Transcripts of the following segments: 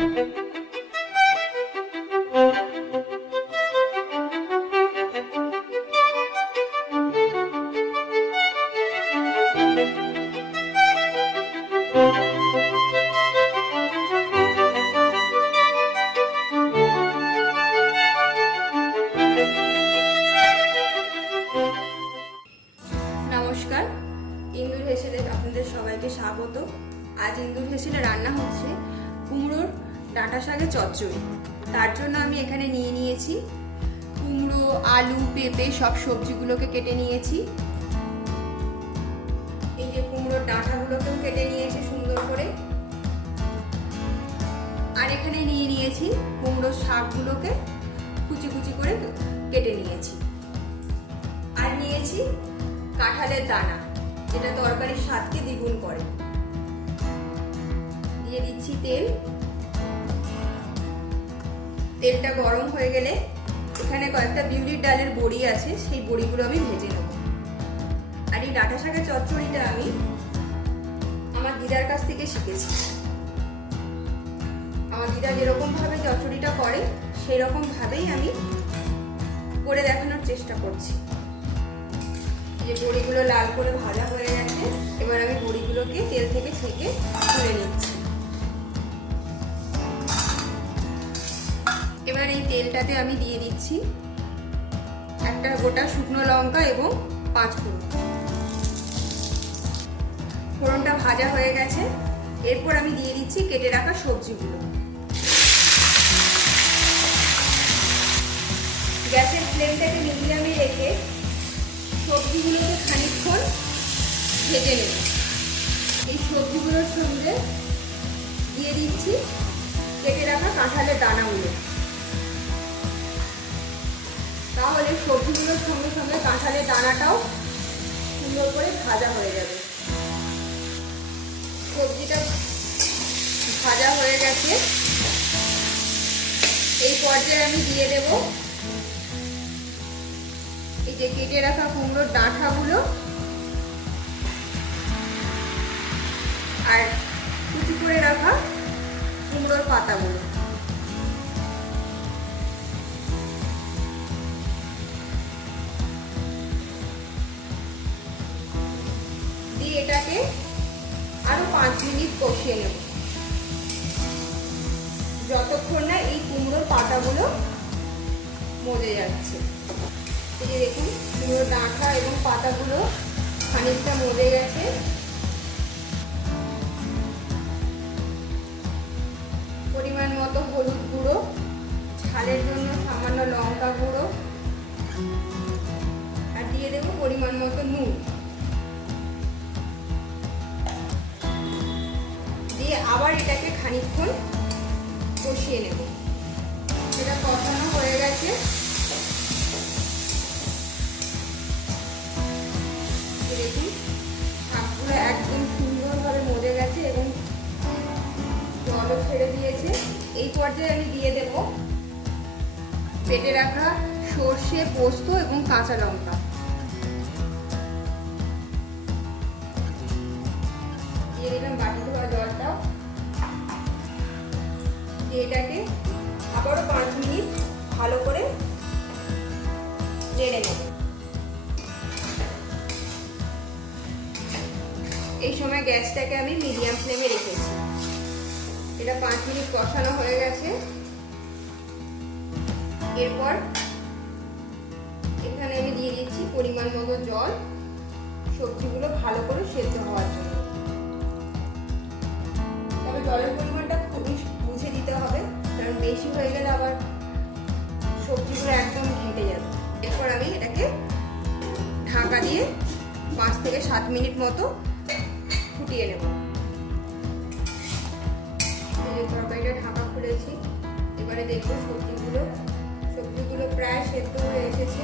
নমস্কার, ইন্দুর হেসেলে আপনাদের সবাইকে স্বাগত। আজ ইন্দুর হেসেলে রান্না হচ্ছে কুমড়োর ডাঁটা শাকের চচ্চড়ি। তার জন্য আমি এখানে নিয়ে নিয়েছি কুমড়ো, আলু, পেঁপে সব সবজিগুলোকে কেটে নিয়েছি। এই যে কুমড়োর ডাঁটাগুলোকেও কেটে নিয়েছি সুন্দর করে। আর এখানে নিয়ে নিয়েছি কুমড়োর শাকগুলোকে কুচি কুচি করে কেটে নিয়েছি। আর নিয়েছি কাঁঠালের দানা, যেটা তরকারির স্বাদকে দ্বিগুণ করে। দিয়ে দিচ্ছি তেল। তেলটা গরম হয়ে গেলে এখানে কয়েকটা বিউলির ডালের বড়ি আছে, সেই বড়িগুলো আমি ভেজে নেব। আর এই ডাঁটা শাকের চচ্চড়িটা আমি আমার দিদার কাছ থেকে শিখেছি। আমার দিদা যেরকম ভাবে চচ্চড়িটা করে সেই রকম ভাবেই আমি করে দেখানোর চেষ্টা করছি। যে বড়িগুলো লাল করে ভাজা হয়ে গেছে, এবার আমি বড়িগুলোকে তেল থেকে ছেঁকে তুলে নিচ্ছি। এবার এই তেলটাতে আমি দিয়ে দিচ্ছি একটা গোটা শুকনো লঙ্কা এবং 5 ফোড়ন। ফোড়নটা ভাজা হয়ে গেছে, এরপর আমি দিয়ে দিচ্ছি কেটে রাখা সবজিগুলো। গ্যাসের ফ্লেমটাকে মিডিয়ামে রেখে সবজিগুলোকে খানিকক্ষণ ভেজে নেব। এই সবজিগুলোর সঙ্গে দিয়ে দিচ্ছি কেটে রাখা কাঁঠালের দানাগুলো। তাহলে সবজিগুলোর সঙ্গে সঙ্গে কাঁঠালের দানাটাও সুন্দর করে ভাজা হয়ে যাবে। সবজিটা ভাজা হয়ে গেছে, এই পর্যায়ে আমি দিয়ে দেব এই যে কেটে রাখা কুমড়োর ডাঁটাগুলো আর কুচি করে রাখা কুমড়োর পাতাগুলো। দিয়ে এটাকে আরো 5 মিনিট কষিয়ে নেব, যতক্ষণ না এই কুমড়োর পাতাগুলো মজে যাচ্ছে। এই যে দেখুন কুমড়োর ডাঁটা এবং পাতাগুলো খানিকটা মজে গেছে। পরিমাণ মতো হলুদ গুঁড়ো, ঝালের জন্য সামান্য লঙ্কা গুঁড়ো, আর দিয়ে দেব পরিমাণ মতো নুন। দিয়ে আবার এটাকে খানিকক্ষণ কষিয়ে নেব। এটা কষানো হয়ে গেছে। দেখুন শাকগুলো একদম সুন্দরভাবে মজে গেছে এবং জলও ছেড়ে দিয়েছে। এই পর্যায়ে আমি দিয়ে দেব বেটে রাখা সর্ষে, পোস্ত এবং কাঁচা লঙ্কা। দিয়ে দিলাম বাটি ধোয়া জলটাও। দিয়ে এটাকে আবারও 5 মিনিট ভালো করে নেড়ে নেব। এই সময় গ্যাসটাকে আমি মিডিয়াম ফ্লেমে রেখেছি। এটা 5 মিনিট কষানো হয়ে গেছে। এরপর এখানে আমি দিয়ে দিচ্ছি পরিমাণ মতো জল, সবজিগুলো ভালো করে সেদ্ধ হওয়ার জন্য। তবে জলের পরিমাণটা খুবই বুঝে দিতে হবে, কারণ বেশি হয়ে গেলে আবার সবজিগুলো একদম ঘেঁটে যাবে। এরপর আমি এটাকে ঢাকা দিয়ে 5 থেকে 7 মিনিট মতো ফুটিয়ে নেব। তরকারিটা ঢাকা খুলেছি, এবারে দেখবো সবজিগুলো প্রায় সেদ্ধ হয়ে এসেছে।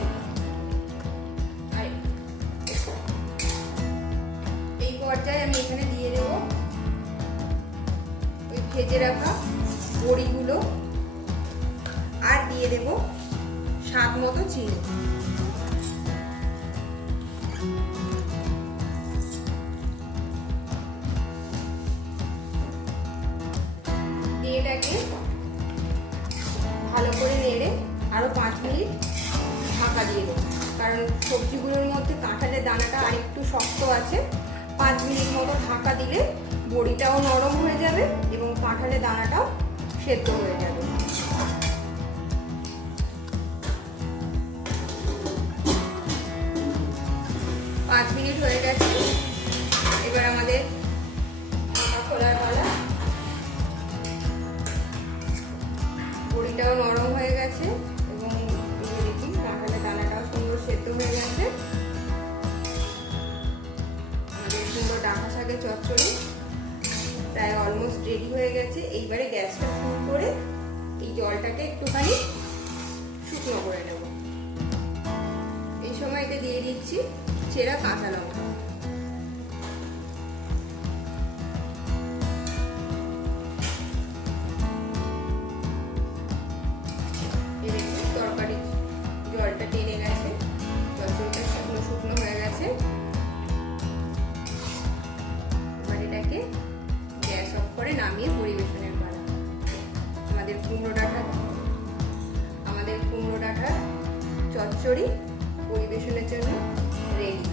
আর এই পর্যায়ে আমি এখানে দিয়ে দেব ওই ভেজে রাখা বড়িগুলো, আর দিয়ে দেব স্বাদ মতো চিনি। এটাকে আরও 5 মিনিট ঢাকা দিয়ে দেবো, কারণ সবজিগুলোর মধ্যে কাঁঠালের দানাটা আরেকটু শক্ত আছে। 5 মিনিট মতো ঢাকা দিলে বড়িটাও নরম হয়ে যাবে এবং কাঁঠালের দানাটাও সেদ্ধ হয়ে যাবে। পাঁচ মিনিট হয়ে গেছে, এবার আমাদের ঢাকা খোলার পালা। বড়িটাও নরম হয়ে গেছে এবং দেখি কাঁঠালের দানাটাও সুন্দর সেদ্ধ হয়ে গেছে। আমাদের সুন্দর ডাঁটা শাকের চচ্চড়ি প্রায় অলমোস্ট রেডি হয়ে গেছে। এইবারে গ্যাসটা ফুল করে এই জলটাকে একটুখানি শুকনো করে নেব। এই সময়তে দিয়ে দিচ্ছি ছেঁড়া কাঁচা লঙ্কা। তরকারি জলটা টেনে গেছে, চচ্চড়িটা শুকনো শুকনো হয়ে গেছে। এবার এটাকে গ্যাস অফ করে নামিয়ে পরিবেশনের পালা। আমাদের কুমড়ো ডাঁটার চচ্চড়ি পরিবেশনের জন্য রেডি।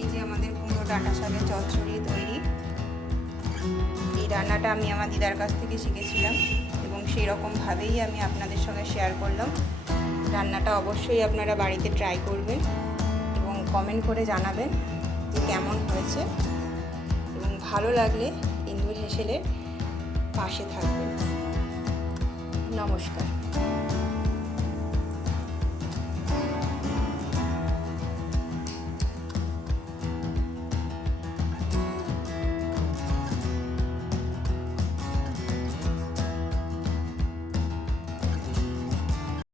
এই যে আমাদের কুমড়ো ডাঁটা শাকের চচ্চড়ি তৈরি। এই রান্নাটা আমি আমার দিদার কাছ থেকে শিখেছিলাম এবং সেই রকমভাবেই আমি আপনাদের সঙ্গে শেয়ার করলাম। রান্নাটা অবশ্যই আপনারা বাড়িতে ট্রাই করবেন এবং কমেন্ট করে জানাবেন যে কেমন হয়েছে, এবং ভালো লাগলে ইন্দুর হেসেলের পাশে থাকবেন। নমস্কার।